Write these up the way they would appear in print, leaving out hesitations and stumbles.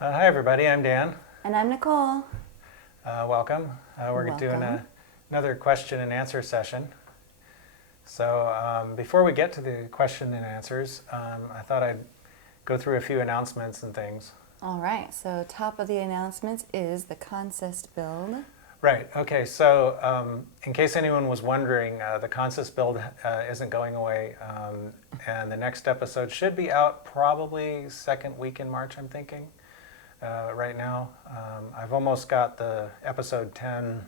Hi everybody, I'm Dan. And I'm Nichole. Welcome. We're doing another question and answer session. So before we get to the question and answers, I thought I'd go through a few announcements and things. All right, so top of the announcements is the consist build. Right, okay, so in case anyone was wondering, the consist build isn't going away, and the next episode should be out probably second week in March, I'm thinking. Right now, I've almost got the episode 10,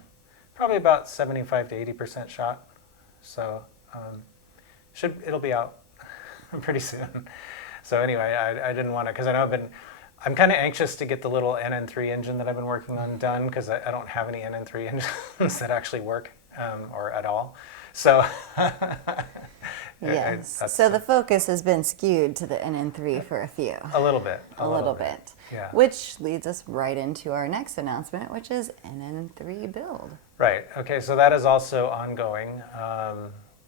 probably about 75 to 80% shot, so it'll be out pretty soon. So anyway, I didn't want to, because I know I'm kind of anxious to get the little NN3 engine that I've been working on done, because I don't have any NN3 engines that actually work or at all. So yes. So the focus has been skewed to the NN3 for a few. A little bit. A little bit. Yeah. Which leads us right into our next announcement, which is NN3 build. Right. Okay. So that is also ongoing.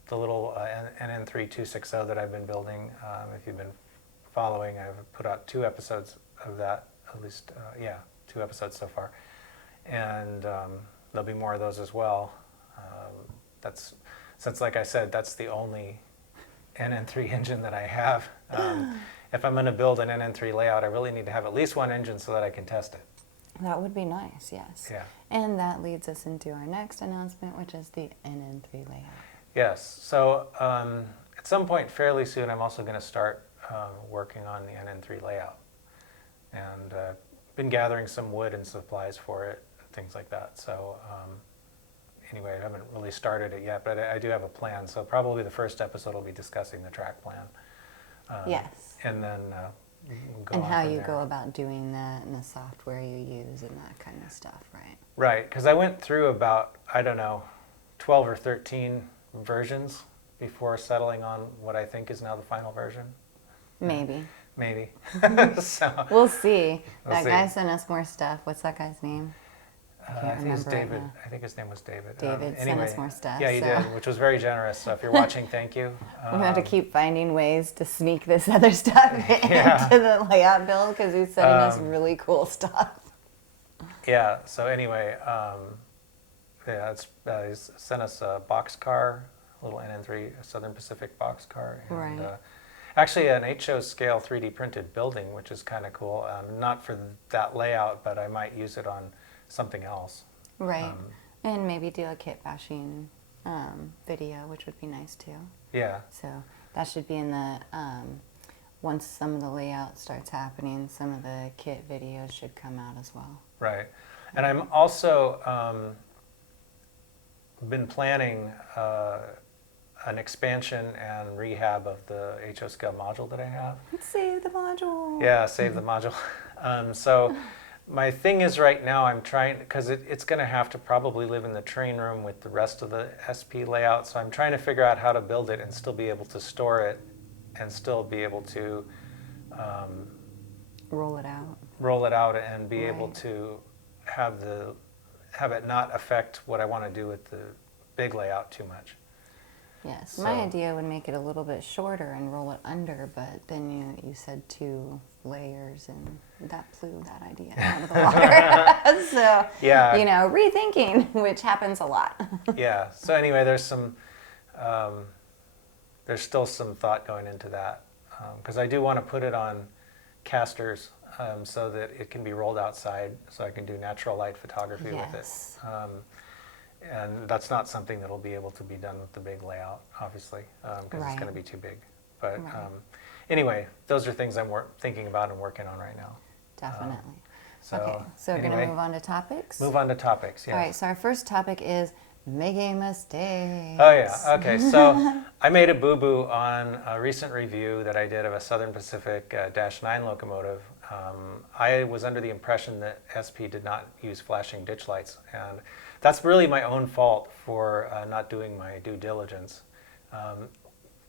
The little NN3 260 that I've been building. If you've been following, I've put out 2 episodes of that, at least. 2 episodes so far, and there'll be more of those as well. Since, like I said, that's the only NN3 engine that I have. If I'm going to build an NN3 layout, I really need to have at least one engine so that I can test it. That would be nice, yes. Yeah. And that leads us into our next announcement, which is the NN3 layout. Yes. So at some point fairly soon, I'm also going to start working on the NN3 layout. And been gathering some wood and supplies for it, things like that. So anyway, I haven't really started it yet, but I do have a plan. So probably the first episode will be discussing the track plan. Yes. And then go and on how from you there. go about doing that and the software you use and that kind of stuff, right? Right, because I went through about, 12 or 13 versions before settling on what I think is now the final version. Maybe. Maybe. So We'll see. We'll That see. guy sent us more stuff. What's that guy's name? I think it's remember right David. now. I think his name was David. David sent us more stuff, Yeah, he so- did, which was very generous. So if you're watching, thank you. We're going to have to keep finding ways to sneak this other stuff Yeah. into the layout build because he's sending us really cool stuff. Yeah. So anyway, he's sent us a Boxcar, a little NN3 Southern Pacific Boxcar, and Right. Actually an HO scale 3D printed building, which is kind of cool. Not for that layout, but I might use it on something else. Right. And maybe do a kit bashing video, which would be nice too. Yeah. So that should be in the, once some of the layout starts happening, some of the kit videos should come out as well. Right. And I'm also been planning an expansion and rehab of the HO scale module that I have. Let's save the module. Yeah, save the module. So my thing is right now I'm trying, because it's going to have to probably live in the train room with the rest of the SP layout, so I'm trying to figure out how to build it and still be able to store it and still be able to Roll it out. roll it out and be able Right. to have it not affect what I want to do with the big layout too much. Yes, my So- idea would make it a little bit shorter and roll it under, but then you said 2 layers and that blew that idea out of the water. So, Yeah. rethinking, which happens a lot. Yeah. So anyway, there's still some thought going into that, because I do want to put it on casters so that it can be rolled outside, so I can do natural light photography with it. Yes. And that's not something that'll be able to be done with the big layout, obviously, because it's going to be too big. But Right. anyway, those are things I'm thinking about and working on right now. Definitely. So Okay, so we're going to move on to topics? Move on to topics, yes. All right, so our first topic is making mistakes. Oh yeah, okay, so I made a boo-boo on a recent review that I did of a Southern Pacific Dash 9 locomotive. I was under the impression that SP did not use flashing ditch lights, and that's really my own fault for not doing my due diligence.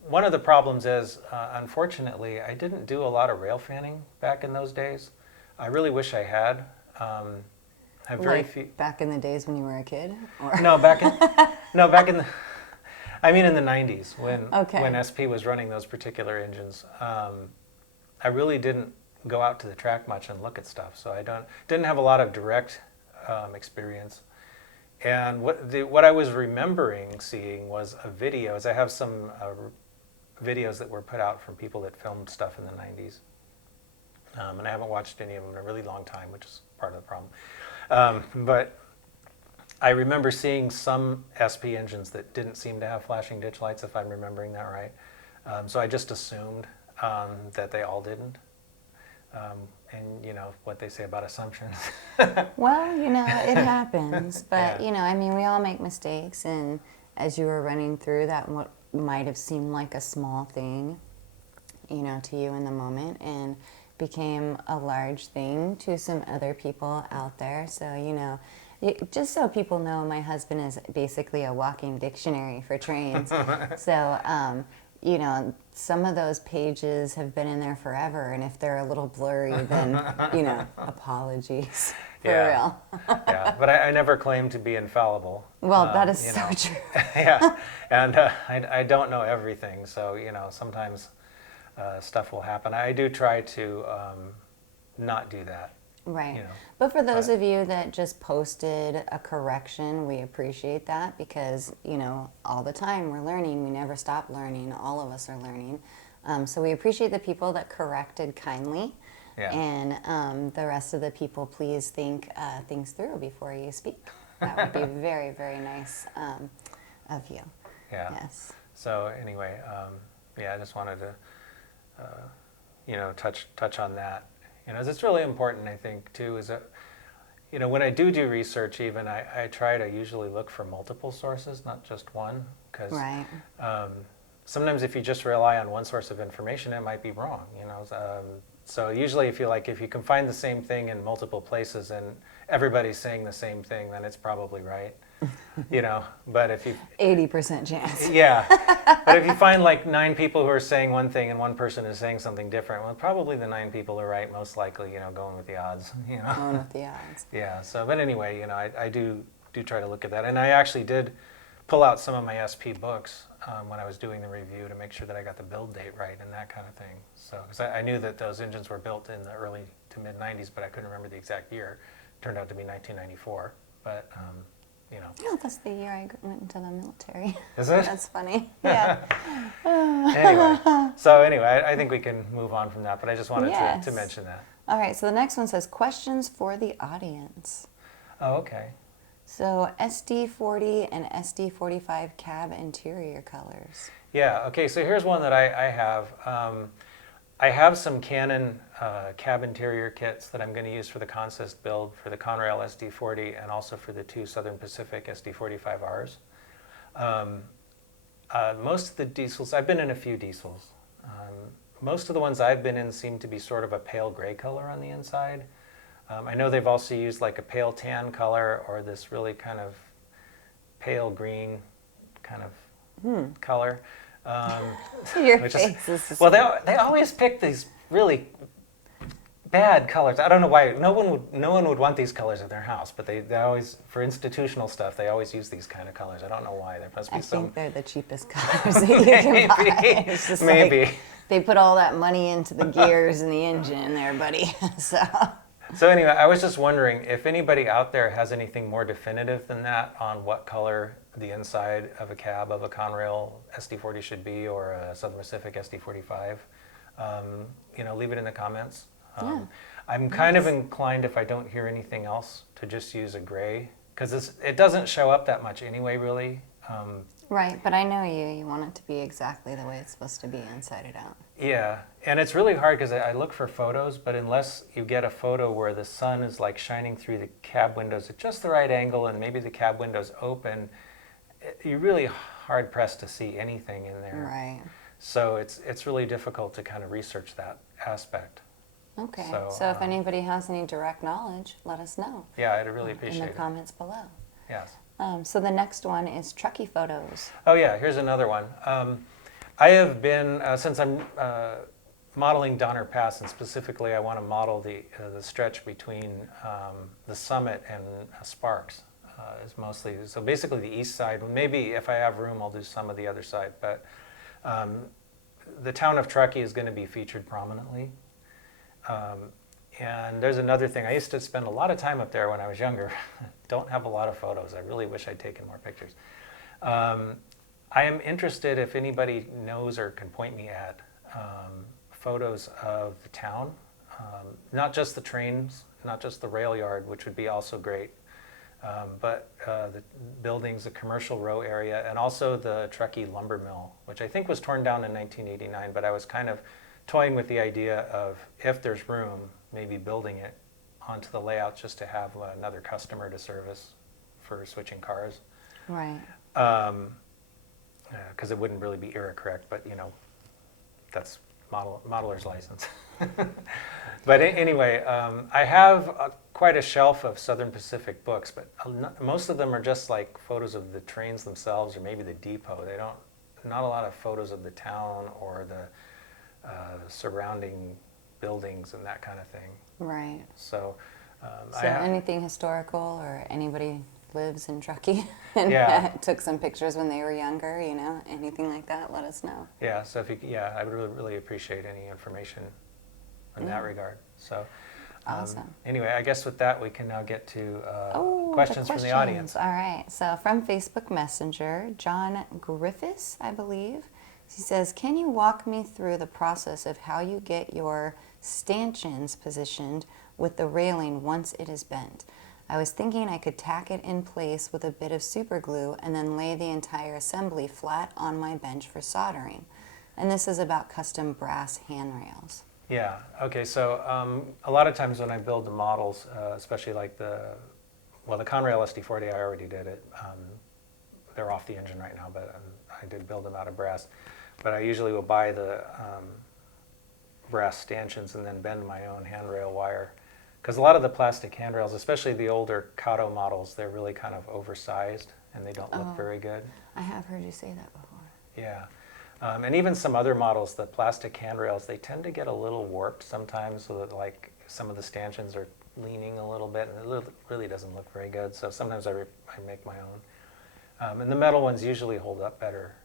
One of the problems is, unfortunately, I didn't do a lot of rail fanning back in those days. I really wish I had. Have very Like few. back in the days when you were a kid? Or? No, back in the. I mean, in the '90s when Okay. when SP was running those particular engines, I really didn't go out to the track much and look at stuff, so I didn't have a lot of direct experience. And what I was remembering seeing was a video. As I have some videos that were put out from people that filmed stuff in the 90s, and I haven't watched any of them in a really long time, which is part of the problem. But I remember seeing some SP engines that didn't seem to have flashing ditch lights, if I'm remembering that right. So I just assumed that they all didn't. And you know what they say about assumptions. Well, you know, it happens, but Yeah. you know, I mean, we all make mistakes, and as you were running through that, what might have seemed like a small thing, you know, to you in the moment, and became a large thing to some other people out there. So, you know, just so people know, my husband is basically a walking dictionary for trains. So, you know, some of those pages have been in there forever, and if they're a little blurry, then, you know, apologies, for real. Yeah, but I never claimed to be infallible. Well, that is you so know. true. Yeah, and I don't know everything, so, you know, sometimes stuff will happen. I do try to not do that. Right. You know, but for those of you that just posted a correction, we appreciate that, because, you know, all the time we're learning. We never stop learning. All of us are learning. So we appreciate the people that corrected kindly. Yeah. And the rest of the people, please think things through before you speak. That would be very, very nice of you. Yeah. Yes. So anyway, yeah, I just wanted to, you know, touch on that. You know, it's really important, I think, too, is that, you know, when I do research even, I try to usually look for multiple sources, not just one, because Right. Sometimes if you just rely on one source of information, it might be wrong, you know. So usually if you can find the same thing in multiple places and everybody's saying the same thing, then it's probably right, you know. But if you 80% chance. yeah, but if you find like 9 people who are saying one thing and one person is saying something different, well, probably the 9 people are right, most likely, you know, going with the odds, you know. Going with the odds. Yeah, so, but anyway, you know, I do try to look at that. And I actually did pull out some of my SP books when I was doing the review to make sure that I got the build date right and that kind of thing. So, because I knew that those engines were built in the early to mid 90s, but I couldn't remember the exact year. Turned out to be 1994, but, you know. Oh, that's the year I went into the military. Is it? That's funny. Yeah. Anyway, I think we can move on from that, but I just wanted Yes. to mention that. All right, so the next one says questions for the audience. Oh, okay. So SD40 and SD45 cab interior colors. Yeah, okay, so here's one that I have. I have some Canon cab interior kits that I'm going to use for the consist build for the Conrail SD40 and also for the 2 Southern Pacific SD45Rs. Most of the diesels, I've been in a few diesels. Most of the ones I've been in seem to be sort of a pale gray color on the inside. I know they've also used like a pale tan color or this really kind of pale green kind of color. Your Which face is well, they always pick these really bad colors. I don't know why. No one would want these colors in their house, but they always, for institutional stuff, they always use these kind of colors. I don't know why. There must be I some. think they're the cheapest colors that you can buy. It's just Maybe. like they put all that money into the gears and the engine there, buddy. So anyway, I was just wondering if anybody out there has anything more definitive than that on what color the inside of a cab of a Conrail SD40 should be, or a Southern Pacific SD45. You know, leave it in the comments. Yeah. I'm kind of inclined, if I don't hear anything else, to just use a gray, because it doesn't show up that much anyway, really. Right, but I know you want it to be exactly the way it's supposed to be inside and out. Yeah, and it's really hard because I look for photos, but unless you get a photo where the sun is like shining through the cab windows at just the right angle and maybe the cab window's open, you're really hard pressed to see anything in there. Right. So it's really difficult to kind of research that aspect. Okay, So, so if anybody has any direct knowledge, let us know. Yeah, I'd really appreciate in the it. comments below. Yes. So the next one is Truckee photos. Oh yeah, here's another one. I have been, since I'm modeling Donner Pass, and specifically I want to model the stretch between the summit and Sparks. Is mostly, so basically the east side. Maybe if I have room, I'll do some of the other side, but the town of Truckee is going to be featured prominently. And there's another thing. I used to spend a lot of time up there when I was younger. Don't have a lot of photos. I really wish I'd taken more pictures. I am interested if anybody knows or can point me at photos of the town, not just the trains, not just the rail yard, which would be also great, but the buildings, the commercial row area, and also the Truckee lumber mill, which I think was torn down in 1989, but I was kind of toying with the idea of, if there's room, maybe building it onto the layout just to have another customer to service for switching cars. Right. Because it wouldn't really be era correct, but that's modeler's license. But anyway, I have quite a shelf of Southern Pacific books, but most of them are just like photos of the trains themselves or maybe the depot. Not a lot of photos of the town or the surrounding buildings and that kind of thing. Right. So, anything historical, or anybody lives in Truckee and took some pictures when they were younger, anything like that, let us know. Yeah, so I would really appreciate any information in that regard. So, awesome. Anyway, I guess with that we can now get to questions from the audience. All right, so from Facebook Messenger, John Griffiths, I believe, he says, can you walk me through the process of how you get your stanchions positioned with the railing once it is bent? I was thinking I could tack it in place with a bit of super glue and then lay the entire assembly flat on my bench for soldering. And this is about custom brass handrails. Yeah, okay, so a lot of times when I build the models, especially like the Conrail SD40, I already did it. They're off the engine right now, but I did build them out of brass. But I usually will buy the brass stanchions and then bend my own handrail wire. Because a lot of the plastic handrails, especially the older Kato models, they're really kind of oversized and they don't look very good. I have heard you say that before. Yeah. And even some other models, the plastic handrails, they tend to get a little warped sometimes, so that like some of the stanchions are leaning a little bit and it really doesn't look very good. So sometimes I make my own. And the metal ones usually hold up better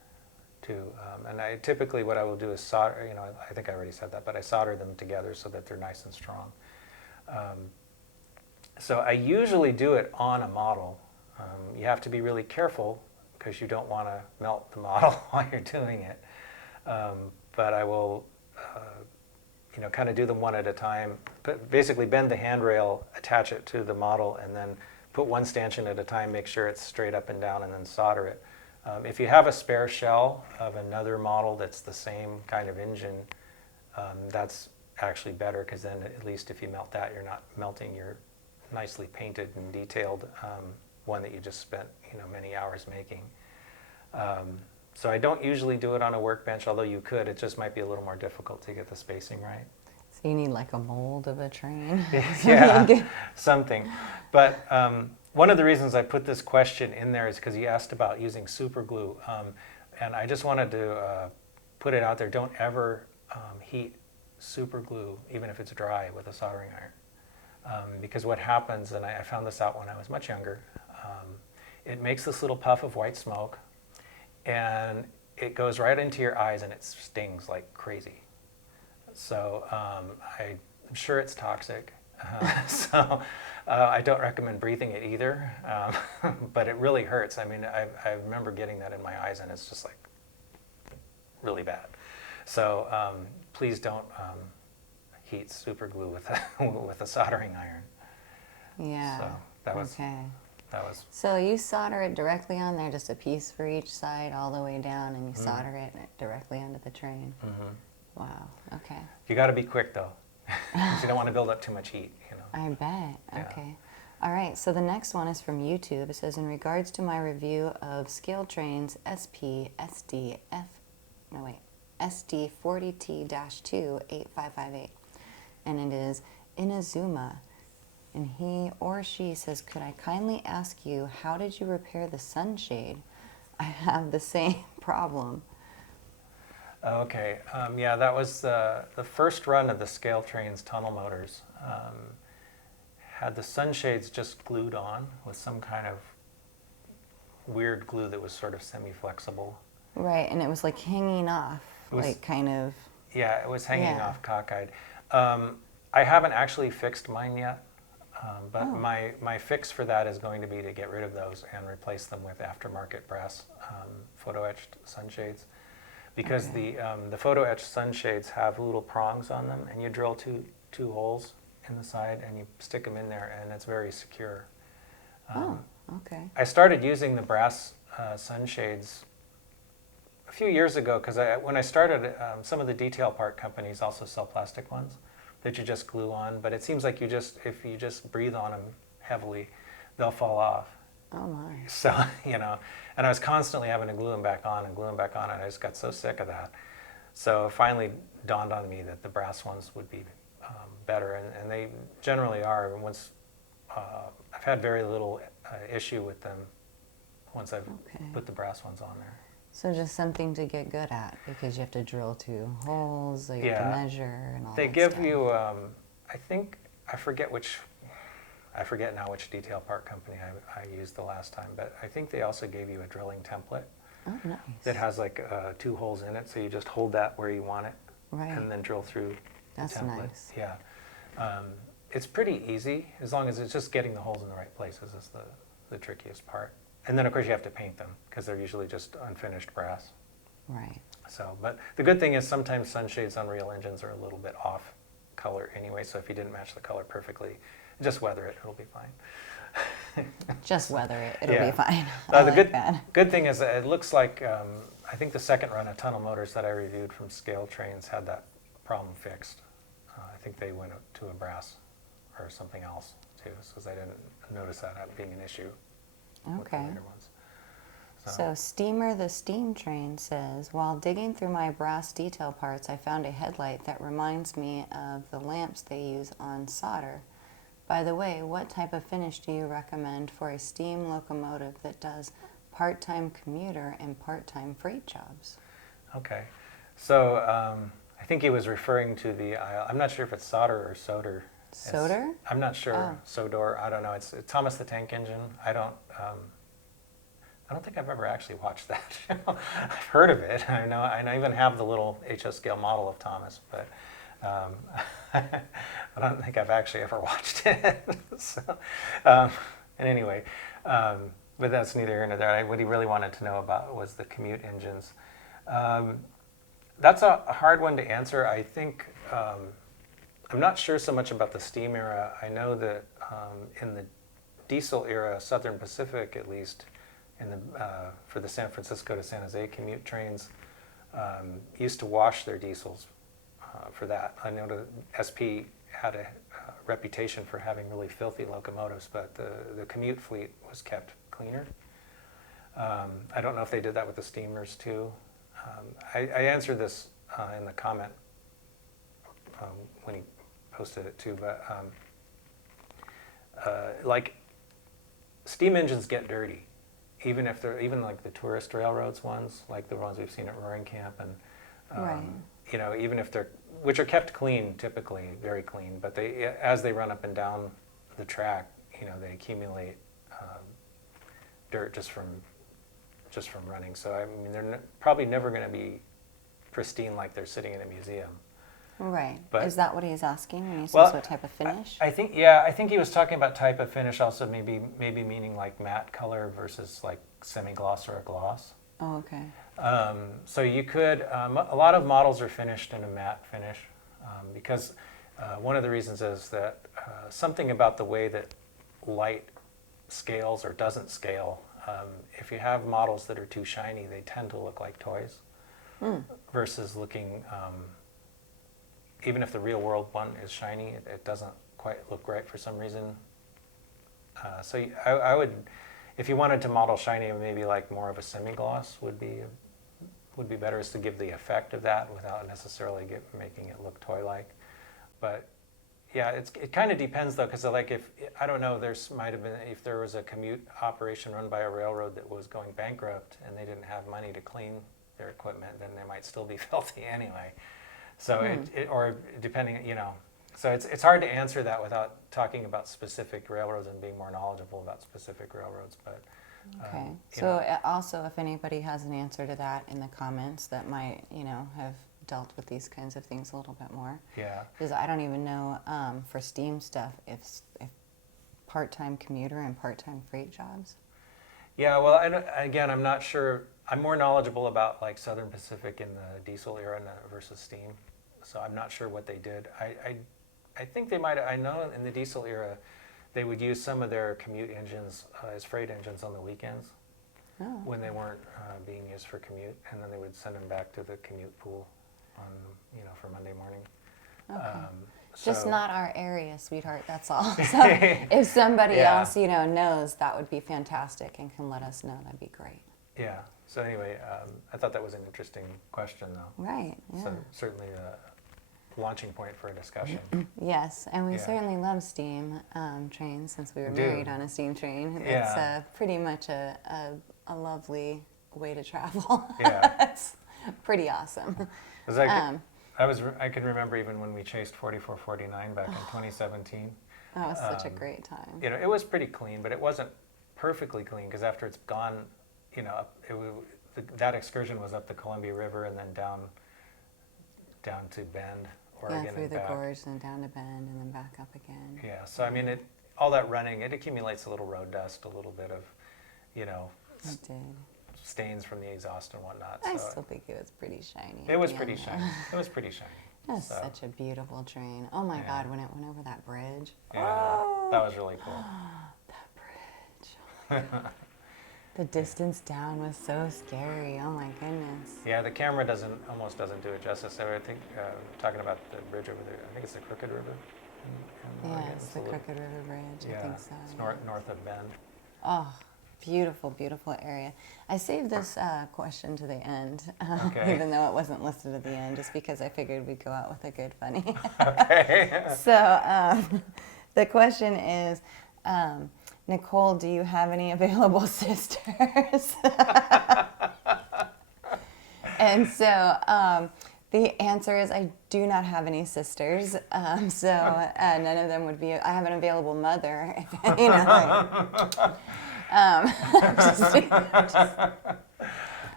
too. And typically what I will do is solder, I think I already said that, but I solder them together so that they're nice and strong. So I usually do it on a model. You have to be really careful because you don't want to melt the model while you're doing it. But I will, kind of do them one at a time. But basically bend the handrail, attach it to the model, and then put one stanchion at a time, make sure it's straight up and down, and then solder it. If you have a spare shell of another model that's the same kind of engine, that's actually better, because then at least if you melt that, you're not melting your nicely painted and detailed one that you just spent many hours making. So I don't usually do it on a workbench, although you could. It just might be a little more difficult to get the spacing right. So you need like a mold of a train? Yeah, something. But one of the reasons I put this question in there is because you asked about using super glue. And I just wanted to put it out there, don't ever heat super glue, even if it's dry, with a soldering iron. Because what happens, and I found this out when I was much younger, it makes this little puff of white smoke, and it goes right into your eyes and it stings like crazy. So I'm sure it's toxic. So I don't recommend breathing it either, but it really hurts. I mean, I remember getting that in my eyes, and it's just like really bad. So please don't heat super glue with a soldering iron. Yeah. So that was okay. That was. So you solder it directly on there, just a piece for each side, all the way down, and you solder it directly onto the train. Mm-hmm. Wow. Okay. You got to be quick though, because you don't want to build up too much heat. I bet. Yeah. Okay. All right. So the next one is from YouTube. It says, in regards to my review of ScaleTrains SD40T-2 8558, and it is Inazuma. And he or she says, could I kindly ask you, how did you repair the sunshade? I have the same problem. Okay, yeah, that was the first run of the ScaleTrains tunnel motors. Had the sunshades just glued on with some kind of weird glue that was sort of semi-flexible. Right, and it was like hanging off, like kind of. Yeah, it was hanging off cockeyed. I haven't actually fixed mine yet, but my fix for that is going to be to get rid of those and replace them with aftermarket brass photo etched sunshades, because the photo etched sunshades have little prongs on them, and you drill two holes in the side and you stick them in there, and it's very secure. Okay. I started using the brass sunshades a few years ago because when I started, some of the detail part companies also sell plastic ones that you just glue on, but it seems like if you just breathe on them heavily, they'll fall off. Oh my. So, and I was constantly having to glue them back on and glue them back on, and I just got so sick of that. So it finally dawned on me that the brass ones would be better, and they generally are. Once I've had very little issue with them once I've put the brass ones on there. So just something to get good at, because you have to drill 2 holes, so you have to measure and all They that give stuff. you, I forget now which detail part company I used the last time, but I think they also gave you a drilling template that has like 2 holes in it, so you just hold that where you want it, and then drill through That's the template. nice. Yeah. It's pretty easy, as long as it's just getting the holes in the right places is the trickiest part. And then of course you have to paint them, because they're usually just unfinished brass. Right. So, but the good thing is sometimes sunshades on real engines are a little bit off color anyway, so if you didn't match the color perfectly, just weather it, it'll be fine. Just weather it, it'll be fine. The good thing is it looks like, I think the second run of tunnel motors that I reviewed from ScaleTrains had that problem fixed. I think they went to a brass or something else too, because I didn't notice that being an issue with the later ones. So Steamer the Steam Train says, while digging through my brass detail parts, I found a headlight that reminds me of the lamps they use on solder. By the way, what type of finish do you recommend for a steam locomotive that does part-time commuter and part-time freight jobs? Okay, so I think he was referring to I'm not sure if it's solder or soder. Soder? I'm not sure. Sodor, I don't know. It's Thomas the Tank Engine. I don't think I've ever actually watched that show. I've heard of it. I even have the little HS scale model of Thomas, but I don't think I've actually ever watched it. So, and anyway, but that's neither here nor there. What he really wanted to know about was the commute engines. That's a hard one to answer. I think I'm not sure so much about the steam era. I know that in the diesel era, Southern Pacific at least, for the San Francisco to San Jose commute trains, used to wash their diesels for that. I know the SP had a reputation for having really filthy locomotives, but the commute fleet was kept cleaner. I don't know if they did that with the steamers too. I answered this in the comment when he posted it too, but like steam engines get dirty, even if they're like the tourist railroads ones, like the ones we've seen at Roaring Camp, and even if which are kept clean typically, very clean, but as they run up and down the track, they accumulate dirt just from running. So I mean, they're probably never going to be pristine like they're sitting in a museum. Right. But, is that what he's asking when he says what type of finish? I think he was talking about type of finish, also maybe meaning like matte color versus like semi-gloss or a gloss. Oh, okay. So you could, a lot of models are finished in a matte finish because one of the reasons is that something about the way that light scales or doesn't scale, if you have models that are too shiny, they tend to look like toys versus looking, even if the real world one is shiny, it doesn't quite look right for some reason. So I would, if you wanted to model shiny, maybe like more of a semi-gloss would be better, is to give the effect of that without necessarily making it look toy-like. But yeah, it kind of depends though, because like if there was a commute operation run by a railroad that was going bankrupt and they didn't have money to clean their equipment, then they might still be filthy anyway. So or depending, so it's hard to answer that without talking about specific railroads and being more knowledgeable about specific railroads. But okay. So also, if anybody has an answer to that in the comments that might, have dealt with these kinds of things a little bit more. Yeah. Because I don't even know for steam stuff if part-time commuter and part-time freight jobs. Yeah, well, again, I'm not sure. I'm more knowledgeable about like Southern Pacific in the diesel era versus steam, so I'm not sure what they did. I think they might. I know in the diesel era, they would use some of their commute engines as freight engines on the weekends when they weren't being used for commute, and then they would send them back to the commute pool on for Monday morning. Okay. Just So- not our area, sweetheart, that's all. So if somebody Yeah. else, knows, that would be fantastic and can let us know, that'd be great. Yeah. So anyway, I thought that was an interesting question, though. Right, yeah. So certainly a launching point for a discussion. Yes, and we Yeah. certainly love steam trains since we were We do. married on a steam train. Yeah. It's pretty much a lovely way to travel. Yeah. It's pretty awesome. 'Cause I can remember even when we chased 4449 back in 2017. That was such a great time. It was pretty clean, but it wasn't perfectly clean because after it's gone, that excursion was up the Columbia River and then down to Bend, Oregon, Yeah, through and the back. gorge and down to Bend and then back up again. Yeah, so I mean, all that running, it accumulates a little road dust, a little bit of, It did. stains from the exhaust and whatnot. I so still think it was pretty shiny. it was at the pretty end shiny. there. It was pretty shiny. That's So, such a beautiful train. Oh my Yeah. God, when it went over that bridge. yeah, Oh, that was really cool. that bridge. The distance down was so scary. Oh my goodness. Yeah, the camera almost doesn't do it justice. So I think talking about the bridge over there, I think it's the Crooked River. in Yeah, Oregon. it's a the little- Crooked River Bridge. Yeah, I think so. it's yeah. north of Bend. Oh, beautiful, beautiful area. I saved this question to the end, Okay. even though it wasn't listed at the end, just because I figured we'd go out with a good funny. Okay. So the question is, Nichole, do you have any available sisters? And so the answer is I do not have any sisters. So none of them would be, I have an available mother.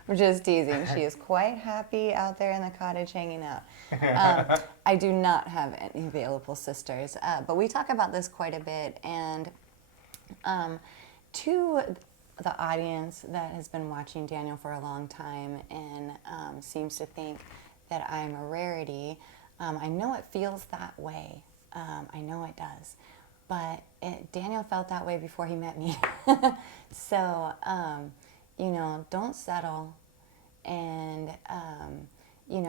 We're just teasing. She is quite happy out there in the cottage hanging out. I do not have any available sisters, but we talk about this quite a bit. And to the audience that has been watching Daniel for a long time and seems to think that I'm a rarity, I know it feels that way. I know it does. But Daniel felt that way before he met me. So, don't settle and,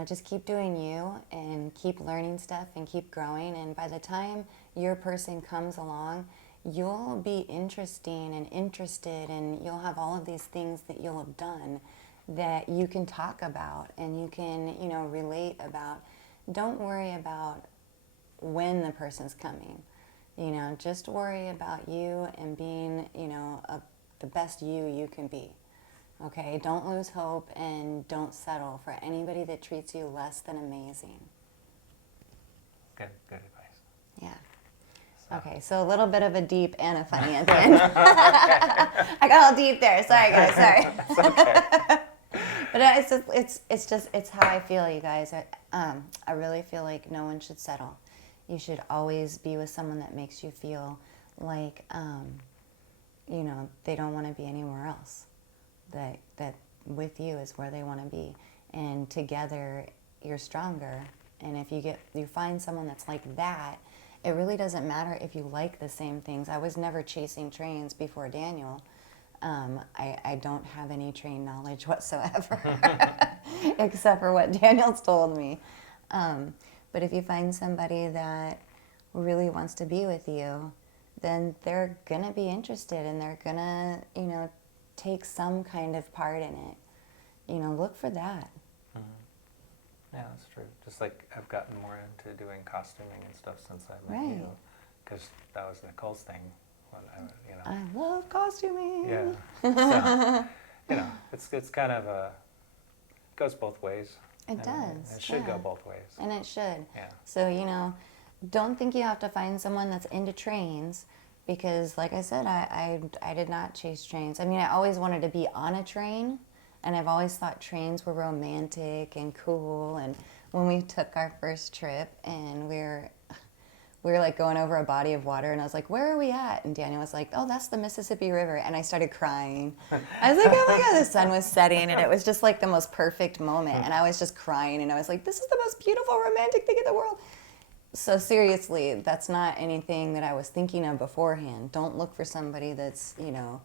just keep doing you and keep learning stuff and keep growing. And by the time your person comes along, you'll be interesting and interested, and you'll have all of these things that you'll have done that you can talk about and you can, relate about. Don't worry about when the person's coming. Just worry about you and being, the best you can be. Okay? Don't lose hope and don't settle for anybody that treats you less than amazing. Good advice. Yeah. So- Okay, so a little bit of a deep and a funny at the end. I got all deep there. Sorry, guys. Sorry. It's okay. But it's how I feel, you guys. I really feel like no one should settle. You should always be with someone that makes you feel like, they don't want to be anywhere else. That with you is where they want to be, and together you're stronger. And if you find someone that's like that, it really doesn't matter if you like the same things. I was never chasing trains before Daniel. I don't have any train knowledge whatsoever, except for what Daniel's told me. But if you find somebody that really wants to be with you, then they're going to be interested and they're going to, take some kind of part in it. Look for that. Mhm. Yeah, that's true. Just like I've gotten more into doing costuming and stuff since I met you, Right. because that was Nicole's thing. When I I love costuming. Yeah. So, it's kind of goes both ways. It And does. It should yeah. go both ways. And it should. Yeah. So, don't think you have to find someone that's into trains, because like I said, I did not chase trains. I mean, I always wanted to be on a train. And I've always thought trains were romantic and cool. And when we took our first trip and we were like going over a body of water, and I was like, where are we at? And Daniel was like, oh, that's the Mississippi River. And I started crying. I was like, oh my God, the sun was setting, and it was just like the most perfect moment. And I was just crying, and I was like, this is the most beautiful, romantic thing in the world. So seriously, that's not anything that I was thinking of beforehand. Don't look for somebody that's, you know,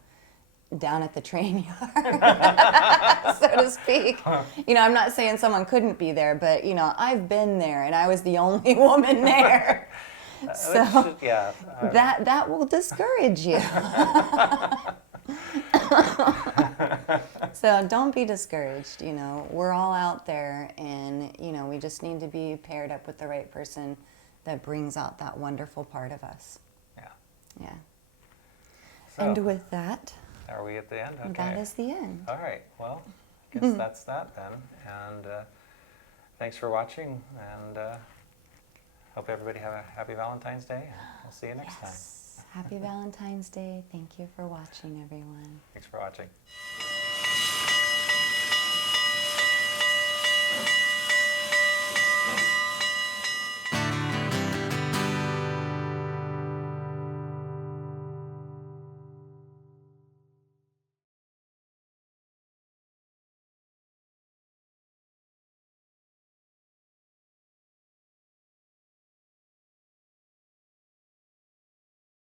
down at the train yard, so to speak. You know, I'm not saying someone couldn't be there, but, you know, I've been there, and I was the only woman there. So Yeah. that will discourage you. So don't be discouraged. You know, we're all out there, and, you know, we just need to be paired up with the right person that brings out that wonderful part of us. Yeah. Yeah. So, And with that, are we at the end? Okay. that is the end. All right. Well, I guess that's that then. And thanks for watching. And hope everybody have a happy Valentine's Day. And we'll see you next time. Yes. Happy Valentine's Day. Thank you for watching, everyone. Thanks for watching.